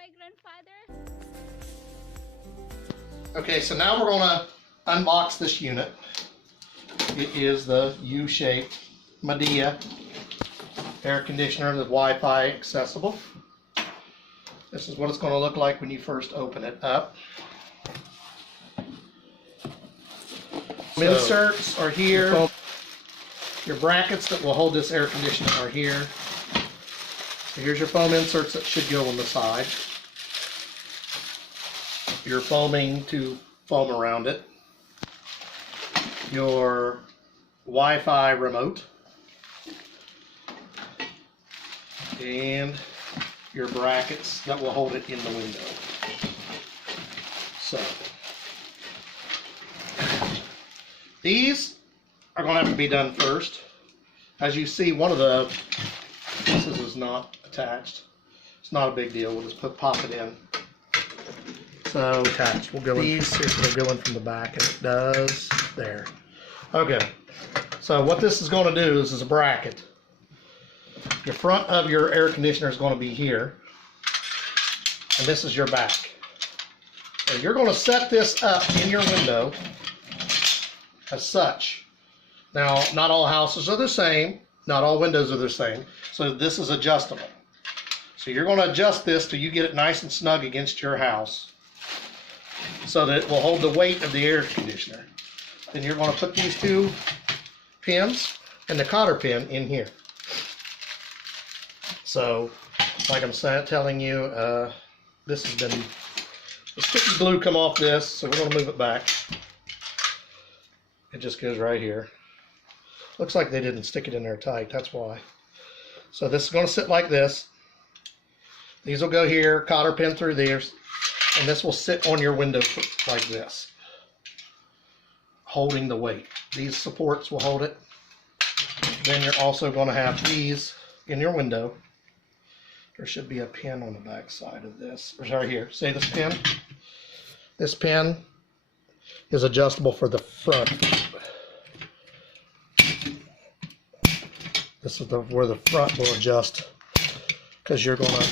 my grandfather. Okay, so now we're gonna unbox this unit. It is the U-shaped Midea air conditioner that's Wi-Fi accessible. This is what it's going to look like when you first open it up. Inserts are here. Your brackets that will hold this air conditioner are here. So here's your foam inserts that should go on the side. Your foaming to foam around it. Your Wi-Fi remote. And your brackets that will hold it in the window. So these are going to have to be done first. As you see, one of the pieces is not attached. It's not a big deal. We'll just pop it in. So attached. We'll go these. It'll go in from the back, and it does there. Okay. So what this is going to do is a bracket. Your front of your air conditioner is going to be here, and this is your back. So you're going to set this up in your window as such. Now, not all houses are the same. Not all windows are the same. So this is adjustable. So you're going to adjust this till you get it nice and snug against your house so that it will hold the weight of the air conditioner. Then you're going to put these two pins and the cotter pin in here. So, like I'm telling you, this has been, the sticky glue come off this, so we're going to move it back. It just goes right here. Looks like they didn't stick it in there tight, that's why. So this is going to sit like this. These will go here, cotter pin through these, and this will sit on your window like this, holding the weight. These supports will hold it. Then you're also going to have these in your window. There should be a pin on the back side of this. Or right here. See this pin? This pin is adjustable for the front. This is where the front will adjust, because you're going to.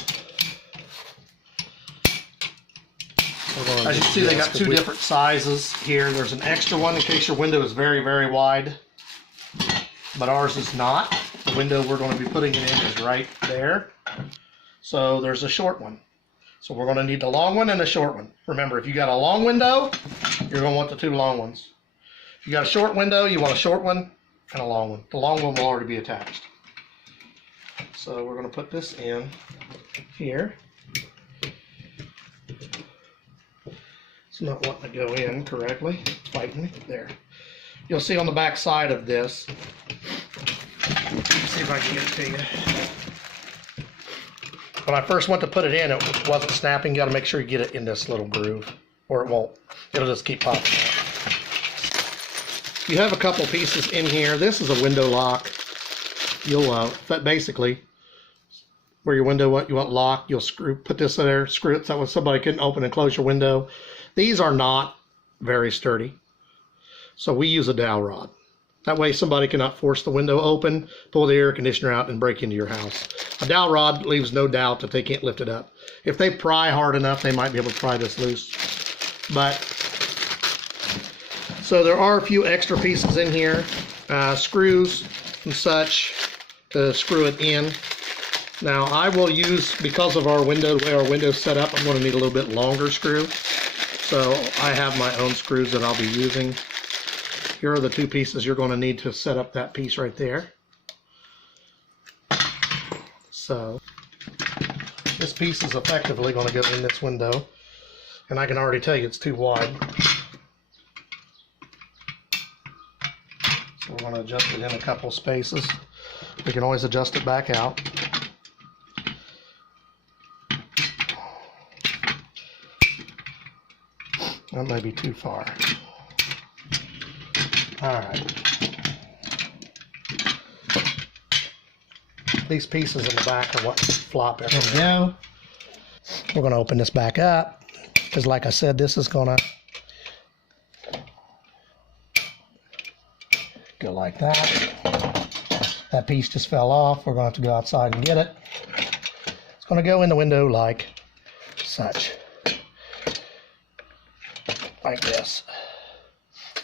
As you see, they got two different sizes here. There's an extra one in case your window is very, very wide, but ours is not. The window we're going to be putting it in is right there. So there's a short one. So we're going to need the long one and the short one. Remember, if you got a long window, you're going to want the two long ones. If you got a short window, you want a short one and a long one. The long one will already be attached. So we're going to put this in here. It's not wanting to go in correctly. It's fighting me. There. You'll see on the back side of this. Let's see if I can get it to you. When I first went to put it in, it wasn't snapping. You got to make sure you get it in this little groove, or it won't. It'll just keep popping out. You have a couple pieces in here. This is a window lock. You'll basically, where your window what you want locked, you'll put this in there, screw it so somebody can open and close your window. These are not very sturdy, so we use a dowel rod. That way somebody cannot force the window open, pull the air conditioner out, and break into your house. A dowel rod leaves no doubt that they can't lift it up. If they pry hard enough, they might be able to pry this loose. But, so there are a few extra pieces in here, screws and such to screw it in. Now I will use, because of our window, the way our window's set up, I'm going to need a little bit longer screw. So I have my own screws that I'll be using. Here are the two pieces you're going to need to set up that piece right there. So this piece is effectively going to go in this window, and I can already tell you it's too wide. So we're going to adjust it in a couple spaces. We can always adjust it back out. That may be too far. Alright. These pieces in the back are what flop everything. There we go. We're going to open this back up, because like I said, this is going to go like that. That piece just fell off. We're going to have to go outside and get it. It's going to go in the window like such. Like this.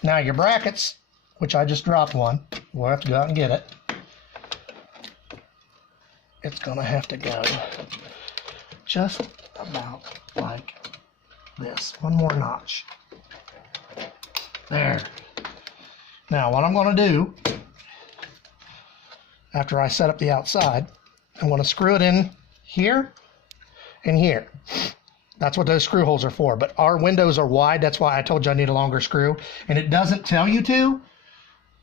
Now your brackets, which I just dropped one, we'll have to go out and get it. It's gonna have to go just about like this. One more notch. There. Now what I'm gonna do, after I set up the outside, I'm gonna screw it in here and here. That's what those screw holes are for, but our windows are wide. That's why I told you I need a longer screw, and it doesn't tell you to,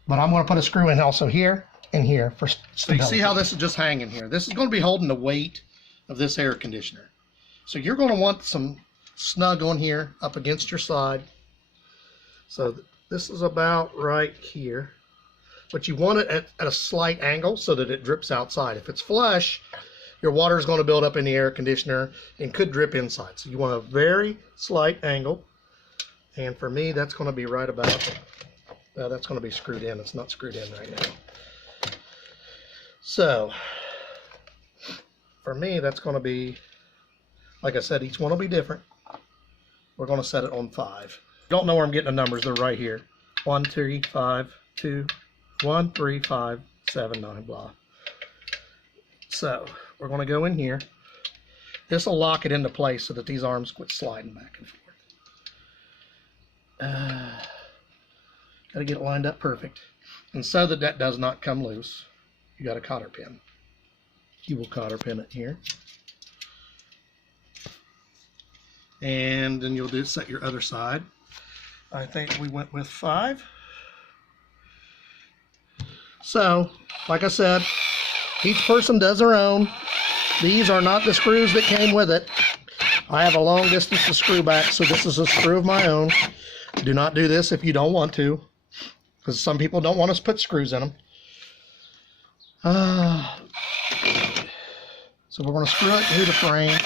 but I'm going to put a screw in also here and here for stability. So you see how this is just hanging here? This is going to be holding the weight of this air conditioner. So you're going to want some snug on here up against your side. So this is about right here, but you want it at a slight angle so that it drips outside. If it's flush, your water is going to build up in the air conditioner and could drip inside. So you want a very slight angle. And for me, that's going to be right about, that's going to be screwed in. It's not screwed in right now. So for me, that's going to be, like I said, each one will be different. We're going to set it on 5. Don't know where I'm getting the numbers. They're right here. 1, 3, 5, 2, 1, 3, 5, 7, 9, blah. So we're going to go in here. This will lock it into place so that these arms quit sliding back and forth. Got to get it lined up perfect. And so that that does not come loose, you got a cotter pin. You will cotter pin it here. And then you'll do set your other side. I think we went with 5. So, like I said, each person does their own. These are not the screws that came with it. I have a long distance to screw back, so this is a screw of my own. Do not do this if you don't want to, because some people don't want us to put screws in them. So we're going to screw it through the frame.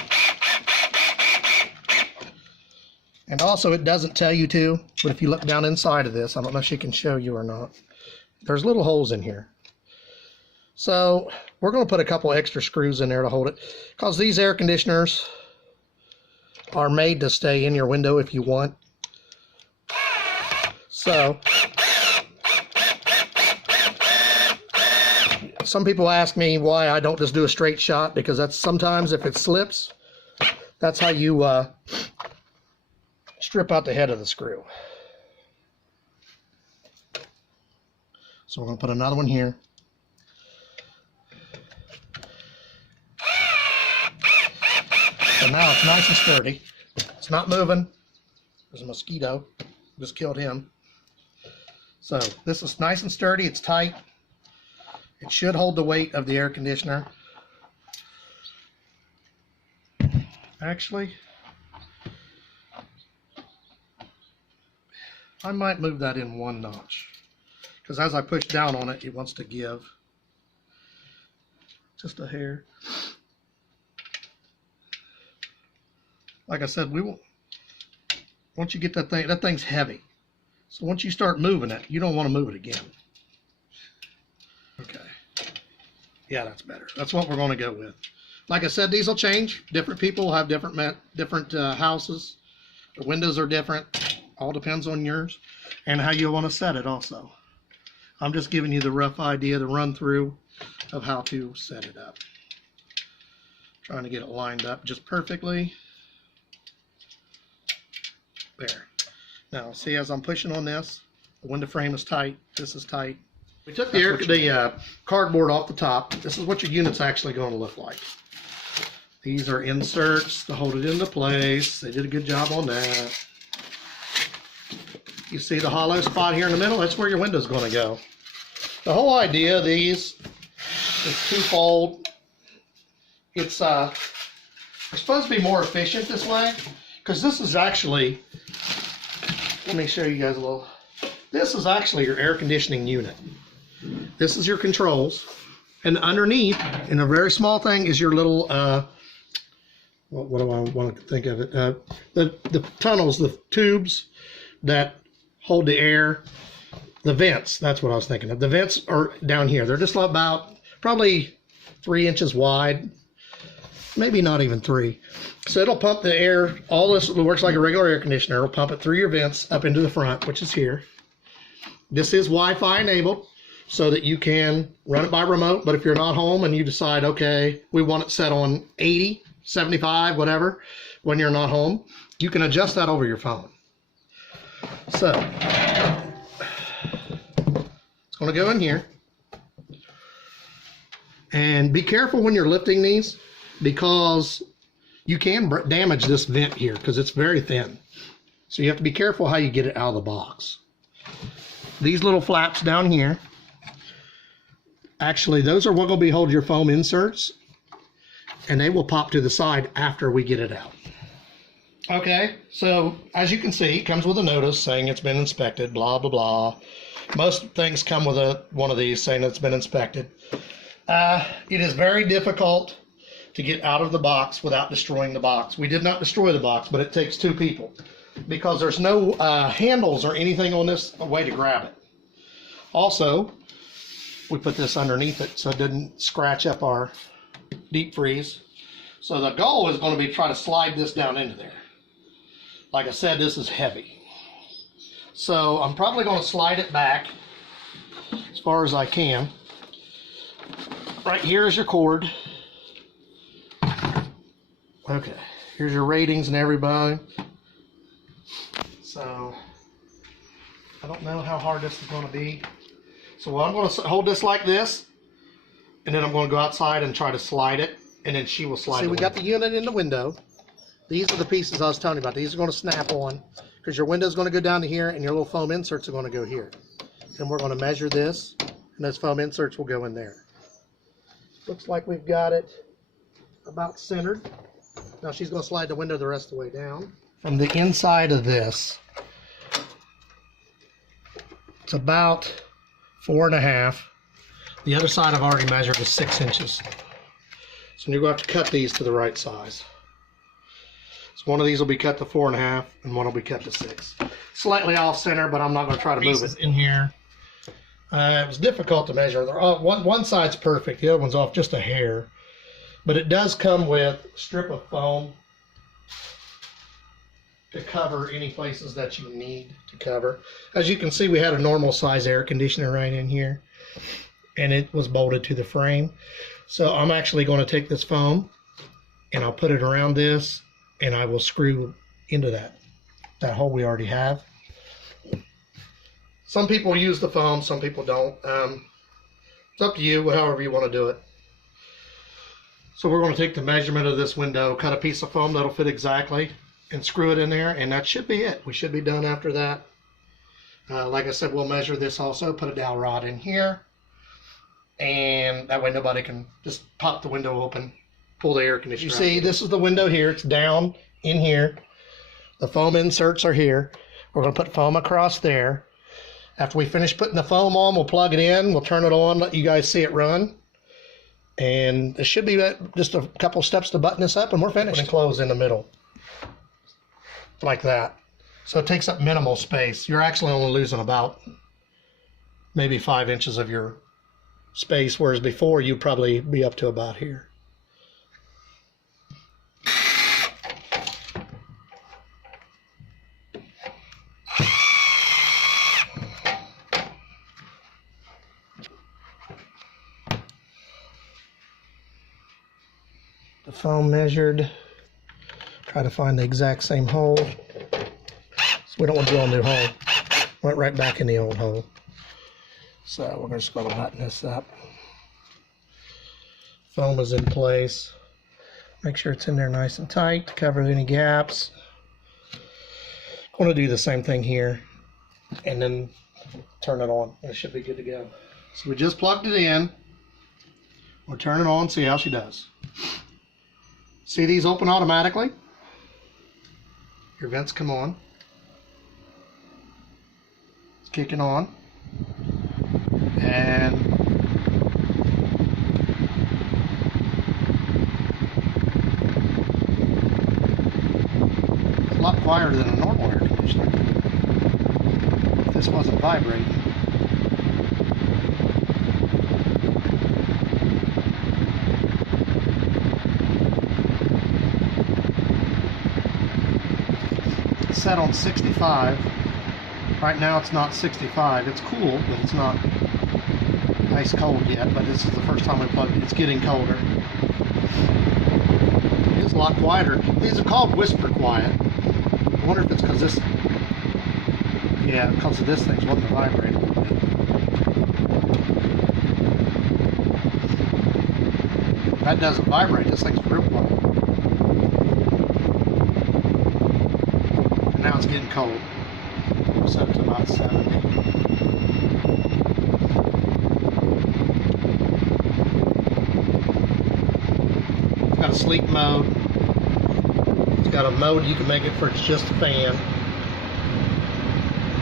And also, it doesn't tell you to, but if you look down inside of this, I don't know if she can show you or not, there's little holes in here. So we're going to put a couple extra screws in there to hold it, because these air conditioners are made to stay in your window if you want. So some people ask me why I don't just do a straight shot, because that's sometimes if it slips, that's how you strip out the head of the screw. So we're going to put another one here. So now it's nice and sturdy. It's not moving. There's a mosquito. Just killed him. So this is nice and sturdy. It's tight. It should hold the weight of the air conditioner. Actually, I might move that in 1 notch, because as I push down on it, it wants to give just a hair. Like I said, we will, once you get that thing's heavy. So once you start moving it, you don't want to move it again. Okay. Yeah, that's better. That's what we're going to go with. Like I said, these will change. Different people have different houses. The windows are different. All depends on yours and how you want to set it also. I'm just giving you the rough idea, the run through of how to set it up. Trying to get it lined up just perfectly. There. Now, see, as I'm pushing on this, the window frame is tight. This is tight. We took the cardboard off the top. This is what your unit's actually going to look like. These are inserts to hold it into place. They did a good job on that. You see the hollow spot here in the middle? That's where your window's going to go. The whole idea of these is twofold. It's they're supposed to be more efficient this way, because this is actually, let me show you guys a little. This is actually your air conditioning unit. This is your controls, and underneath, in a very small thing, is your little what do I want to think of it? The tunnels, the tubes that hold the air, the vents. That's what I was thinking of. The vents are down here. They're just about probably 3 inches wide, maybe not even 3. So it'll pump the air. All this works like a regular air conditioner. It'll pump it through your vents up into the front, which is here. This is Wi-Fi enabled so that you can run it by remote. But if you're not home and you decide, okay, we want it set on 80, 75, whatever, when you're not home, you can adjust that over your phone. So it's going to go in here. And be careful when you're lifting these, because you can damage this vent here because it's very thin. So you have to be careful how you get it out of the box. These little flaps down here, actually those are what will be hold your foam inserts, and they will pop to the side after we get it out. Okay, so as you can see, it comes with a notice saying it's been inspected, blah, blah, blah. Most things come with one of these saying it's been inspected. It is very difficult to get out of the box without destroying the box. We did not destroy the box, but it takes 2 people because there's no handles or anything on this way to grab it. Also, we put this underneath it so it didn't scratch up our deep freeze. So the goal is going to be try to slide this down into there. Like I said, this is heavy. So I'm probably going to slide it back as far as I can. Right here is your cord. Okay, here's your ratings and everybody. So I don't know how hard this is going to be. So I'm going to hold this like this, and then I'm going to go outside and try to slide it, and then she will slide. See, we got the unit in the window. These are the pieces I was telling you about. These are going to snap on because your window is going to go down to here, and your little foam inserts are going to go here. And we're going to measure this, and those foam inserts will go in there. Looks like we've got it about centered. Now she's going to slide the window the rest of the way down. From the inside of this, it's about 4.5. The other side I've already measured is 6 inches. So you're going to have to cut these to the right size. So one of these will be cut to 4.5 and one will be cut to 6. Slightly off center, but I'm not going to try to move it in here. It was difficult to measure. One side's perfect, the other one's off just a hair. But it does come with a strip of foam to cover any places that you need to cover. As you can see, we had a normal size air conditioner right in here, and it was bolted to the frame. So I'm actually going to take this foam and I'll put it around this, and I will screw into that hole we already have. Some people use the foam, some people don't. It's up to you, however you want to do it. So we're going to take the measurement of this window, cut a piece of foam that'll fit exactly, and screw it in there, and that should be it. We should be done after that. Like I said, we'll measure this also, put a dowel rod in here, and that way nobody can just pop the window open, pull the air conditioner out. You see, this is the window here. It's down in here. The foam inserts are here. We're going to put foam across there. After we finish putting the foam on, we'll plug it in, we'll turn it on, let you guys see it run. And it should be just a couple steps to button this up, and we're finished. And close in the middle, like that. So it takes up minimal space. You're actually only losing about maybe 5 inches of your space, whereas before you'd probably be up to about here. The foam measured. Try to find the exact same hole. So we don't want to drill a new hole. Went right back in the old hole. So we're just going to button this up. Foam is in place. Make sure it's in there nice and tight to cover any gaps. Going to do the same thing here, and then turn it on, and it should be good to go. So we just plugged it in. We'll turn it on, see how she does. See these open automatically? Your vents come on. It's kicking on. And it's a lot quieter than a normal air conditioner. If this wasn't vibrating. set on 65. Right now it's not 65. It's cool, but it's not ice cold yet. But this is the first time we plugged it. It's getting colder. It's a lot quieter. These are called whisper quiet. I wonder if it's because this, yeah, because of this thing's wanting to vibrate a little bit. That doesn't vibrate. This thing's real quiet. And now it's getting cold. It's up to about 70. It's got a sleep mode. It's got a mode you can make it for it's just a fan.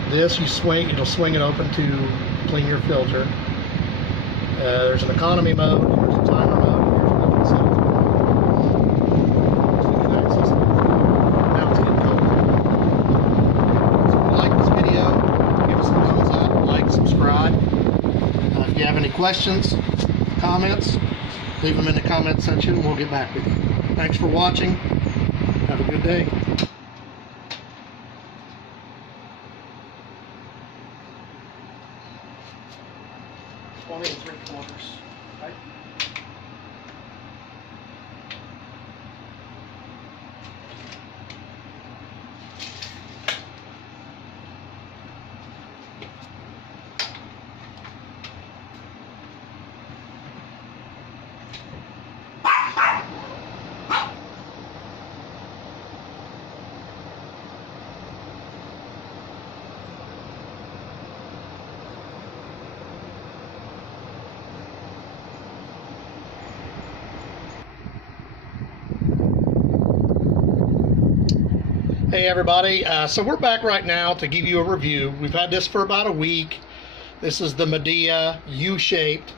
This you swing, it'll swing it open to clean your filter. There's an economy mode. There's a timer mode. Now it's getting cold. So if you like this video, give us a thumbs up, like, subscribe. If you have any questions, comments, leave them in the comment section and we'll get back with you. Thanks for watching. Have a good day. 20 3/4, right? Hey everybody, so we're back right now to give you a review. We've had this for about a week. This is the Midea U-shaped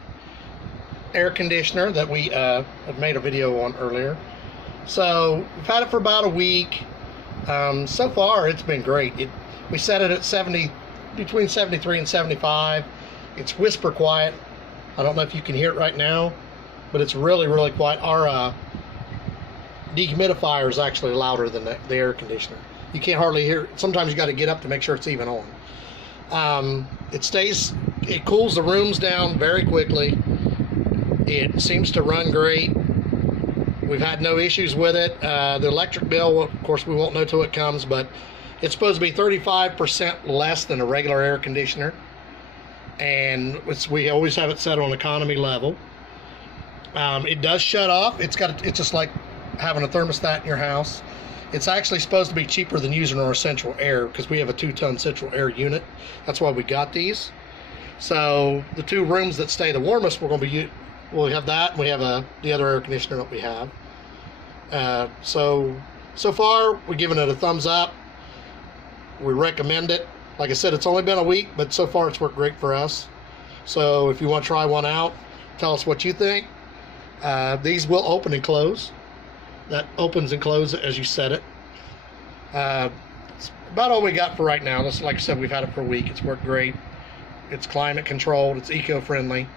air conditioner that we had made a video on earlier. So we've had it for about a week. So far it's been great. We set it at 70, between 73 and 75. It's whisper quiet. I don't know if you can hear it right now, but it's really, really quiet. Our dehumidifier is actually louder than the air conditioner. You can't hardly hear it. Sometimes you got to get up to make sure it's even on. It cools the rooms down very quickly. It seems to run great. We've had no issues with it. The electric bill, of course, we won't know till it comes, but it's supposed to be 35% less than a regular air conditioner. And we always have it set on economy level. It does shut off. It's just like having a thermostat in your house. It's actually supposed to be cheaper than using our central air because we have a 2-ton central air unit. That's why we got these. So the two rooms that stay the warmest, we'll have that, and we have the other air conditioner that we have. So far we're giving it a thumbs up. We recommend it. Like I said, it's only been a week, but so far it's worked great for us. So if you want to try one out, tell us what you think. These will open and close. That opens and closes as you set it. It's about all we got for right now. This, like I said, we've had it for a week. It's worked great. It's climate controlled. It's eco-friendly.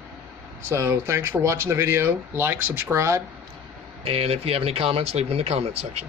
So thanks for watching the video. Like, subscribe, and if you have any comments, leave them in the comment section.